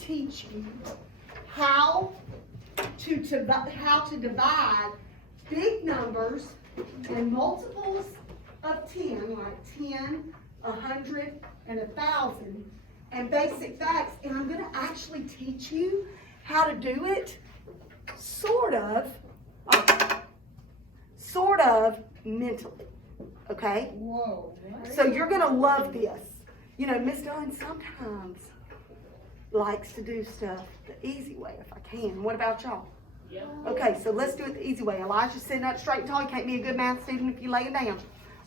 teach you how to divide big numbers and multiples of 10, like 10, 100, and 1,000, and basic facts. And I'm going to actually teach you how to do it sort of mentally, okay? Whoa. So you're going to love this. You know, Miss Dunn sometimes likes to do stuff the easy way if I can. What about y'all? Yeah. Okay, so let's do it the easy way. Elijah's sitting up straight and tall. You can't be a good math student if you lay it down.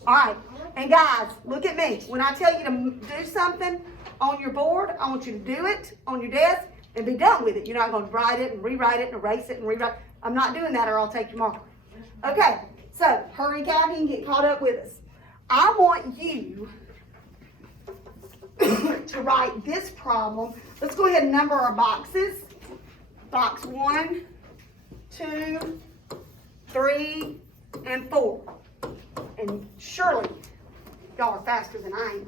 All right, and guys, look at me. When I tell you to do something on your board, I want you to do it on your desk and be done with it. You're not going to write it and rewrite it and erase it and rewrite. I'm not doing that or I'll take your marker. Okay, so hurry, Gabby, and get caught up with us. I want you to write this problem. Let's go ahead and number our boxes. Box 1, 2, 3, and 4. And surely, y'all are faster than I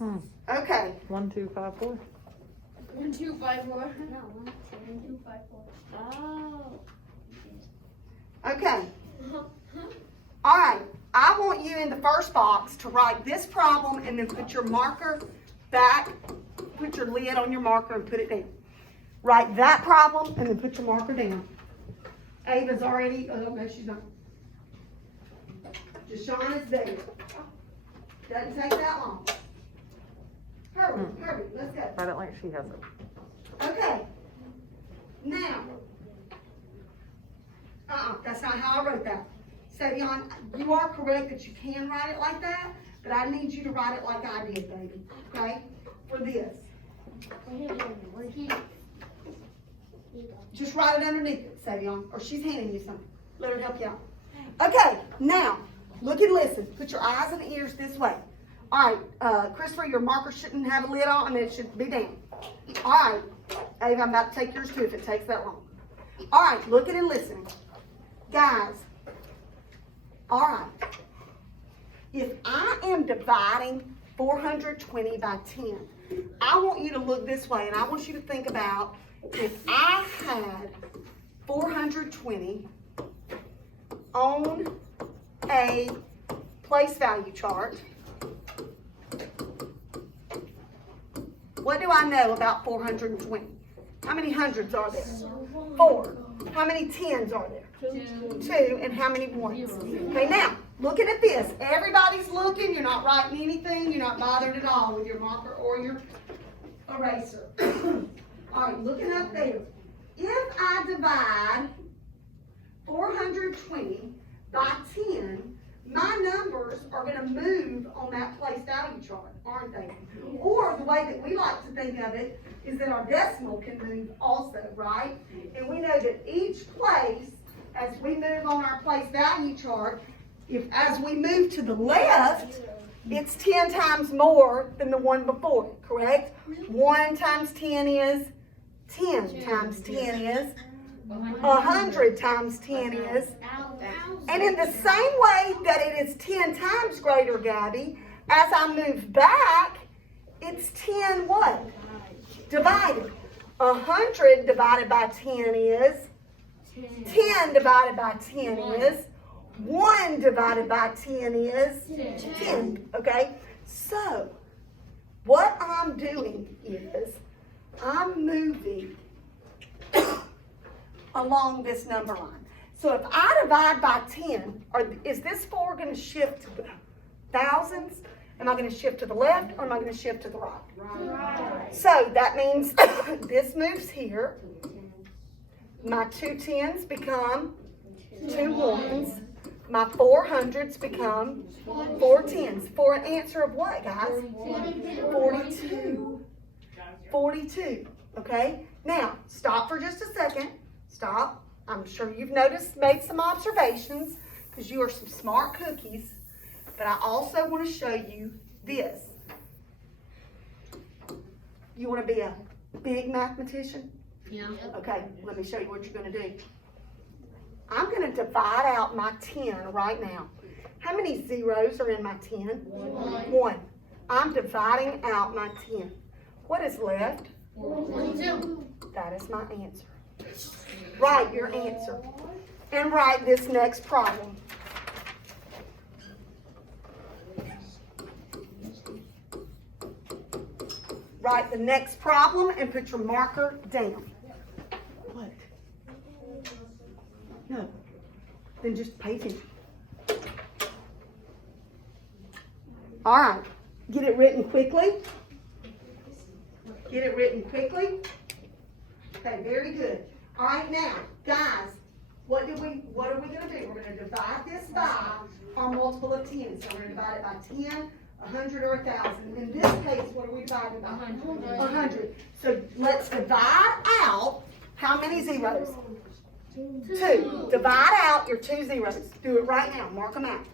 am. Okay. 1, 2, 5, 4. 1, 2, 5, 4. No, 1, 2, 5, 4. Oh. Okay. All right. I want you in the first box to write this problem and then put your marker back, put your lid on your marker and put it down. Write that problem and then put your marker down. Ava's already, oh no, she's not. Jashana's there. Doesn't take that long. Hurry, hurry, let's go. Write it like she has it. Okay. Now, that's not how I wrote that. Savion, you are correct that you can write it like that, but I need you to write it like I did, baby. Okay? For this. Just write it underneath it, Savion, or she's handing you something. Let her help you out. Okay, now, look and listen. Put your eyes and ears this way. All right, Christopher, your marker shouldn't have a lid on, and it should be down. All right, Ava, I'm about to take yours too if it takes that long. All right, looking and listening. Guys, all right, if I am dividing 420 by 10, I want you to look this way, and I want you to think about if I had 420 on a place value chart, what do I know about 420? How many hundreds are there? 4. How many tens are there? 2. And how many ones? Okay, now, looking at this, everybody's looking, you're not writing anything, you're not bothered at all with your marker or your eraser. All right, looking up there. If I divide 420 by 10, my numbers are going to move on that place value chart, aren't they? Or the way that we like to think of it is that our decimal can move also, right? And we know that each place, as we move on our place value chart, as we move to the left, it's 10 times more than the one before it, correct? 1 times 10 is 10 times 10 is 100 times 10 is. And in the same way that it is 10 times greater, Gabby, as I move back, it's 10 what? Divided. 100 divided by 10 is 10 divided by 10 is 1 divided by 10 is 10. Okay? So, what I'm doing is I'm moving along this number line. So if I divide by 10, is this 4 going to shift to the thousands? Am I going to shift to the left or am I going to shift to the right? Right. So that means this moves here. My 2 tens become 2 ones. My 400s become 4 tens. For an answer of what, guys? 42. 42. Okay? Now, stop for just a second. Stop. I'm sure you've made some observations because you are some smart cookies. But I also want to show you this. You want to be a big mathematician? Yeah. Okay, let me show you what you're going to do. I'm going to divide out my 10 right now. How many zeros are in my 10? 1. I'm dividing out my 10. What is left? 22. That is my answer. Write your answer. And write this next problem. Write the next problem and put your marker down. What? No. Then just pay attention. All right. Get it written quickly. Get it written quickly. Okay, very good. All right, now, guys, what are we gonna do? We're gonna divide this by our multiple of 10. So we're gonna divide it by 10, 100, or 1,000. In this case, what are we dividing by? 100. So let's divide out how many zeros? 2. Divide out your 2 zeros. Do it right now. Mark them out.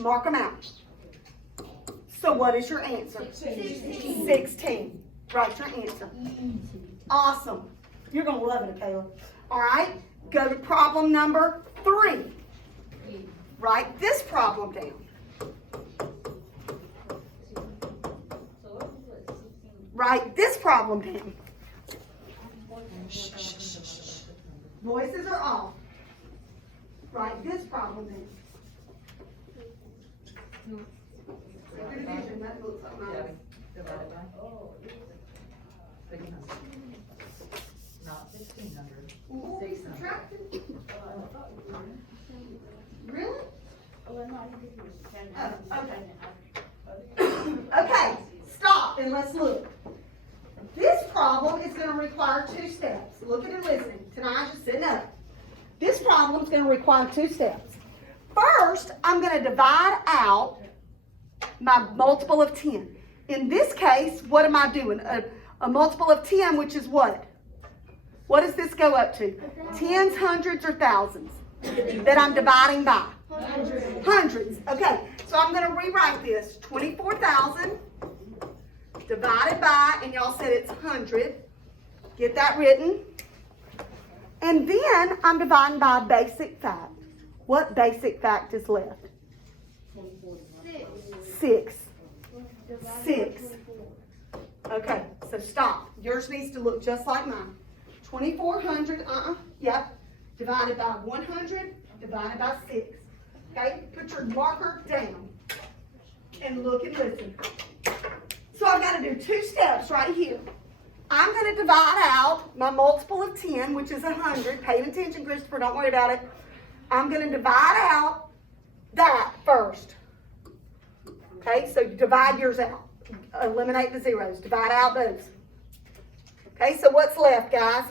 Mark them out. So what is your answer? 16. Write your answer. Awesome. You're going to love it, Kayla. All right. Go to problem number 3. Write this problem down. Write this problem down. Voices are off. Write this problem down. Second division, that looks like mine. Divided by? 600. Not 1,600. Ooh, 600. subtracted. Really? Okay, stop and let's look. This problem is going to require 2 steps. Look at it and listen. Tonight, just sitting up. This problem is going to require 2 steps. First, I'm going to divide out my multiple of 10. In this case, what am I doing? A multiple of 10, which is what? What does this go up to? Tens, hundreds, or thousands that I'm dividing by? Hundreds. Okay, so I'm going to rewrite this. 24,000 divided by, and y'all said it's 100. Get that written. And then I'm dividing by a basic fact. What basic fact is left? 6. 6. Okay, so stop. Yours needs to look just like mine. 2,400, yep. Divided by 100, divided by 6. Okay, put your marker down. And look and listen. So I've got to do 2 steps right here. I'm going to divide out my multiple of 10, which is 100. Pay attention, Christopher, don't worry about it. I'm going to divide out that first. Okay, so divide yours out. Eliminate the zeros. Divide out those. Okay, so what's left, guys?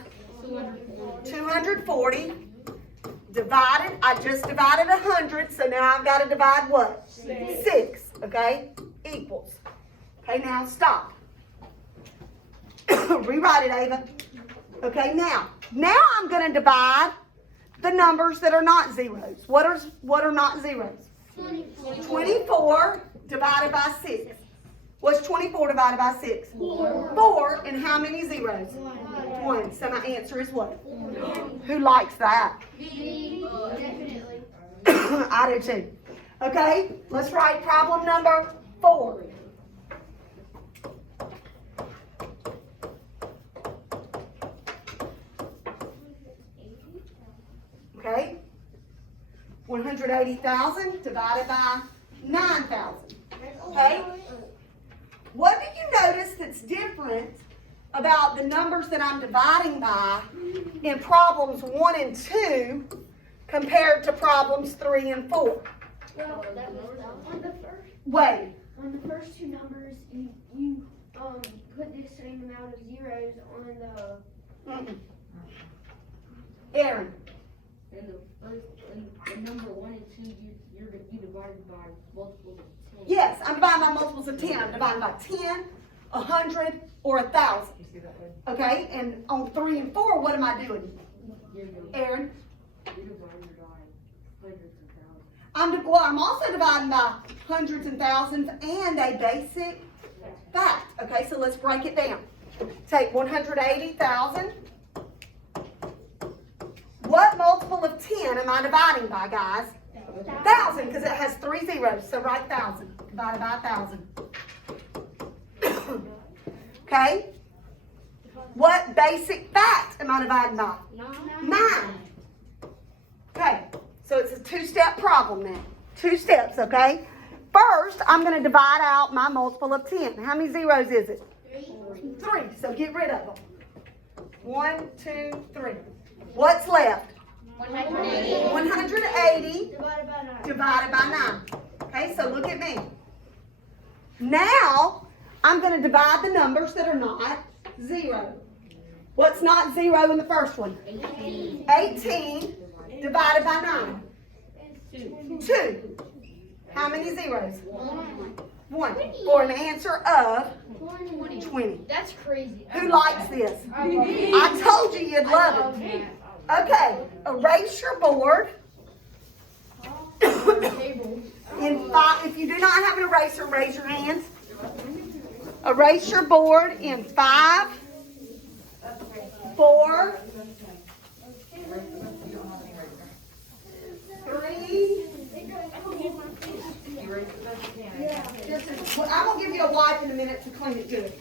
240. Divided, I just divided 100, so now I've got to divide what? 6. Okay, equals. Okay, now stop. Rewrite it, Ava. Okay, now I'm going to divide the numbers that are not zeros. What are not zeros? 24 divided by 6. What's 24 divided by 6? 4. And how many zeros? 1. So my answer is what? Who likes that? Definitely. I do too. Okay, let's write problem number 4. Okay, 180,000 divided by 9,000. Okay, what do you notice that's different about the numbers that I'm dividing by in problems 1 and 2 compared to problems 3 and 4? Well, that was on the first. Wait. On the first 2 numbers, you put the same amount of zeros on the. Mm-mm. Aaron. In the first, in number 1 and 2, you divided by multiples of 10. Yes, I'm dividing by multiples of 10. I'm dividing by 10, 100, or 1,000. You see that way? Okay, and on 3 and 4, what am I doing? Aaron? You're dividing by hundreds and thousands. I'm also dividing by hundreds and thousands and a basic fact. Okay, so let's break it down. Take 180,000. What multiple of 10 am I dividing by, guys? 1,000, because it has 3 zeros. So write 1,000. Divided divided by 1,000. Okay? What basic fact am I dividing by? 9. Okay, so it's a 2-step problem now. 2 steps, okay? First, I'm going to divide out my multiple of 10. How many zeros is it? 3. So get rid of them. 1, 2, 3. What's left? 180. 180 divided by 9. Okay, so look at me. Now, I'm going to divide the numbers that are not 0. What's not 0 in the first one? 18 divided by 9. 2. How many zeros? 1. For an answer of 20. That's crazy. Who likes this? I told you you'd love it. Okay, erase your board. If you do not have an eraser, raise your hands. Erase your board in 5, 4, 3. You raise the best you can. I'm gonna give you a wipe in a minute to clean it good.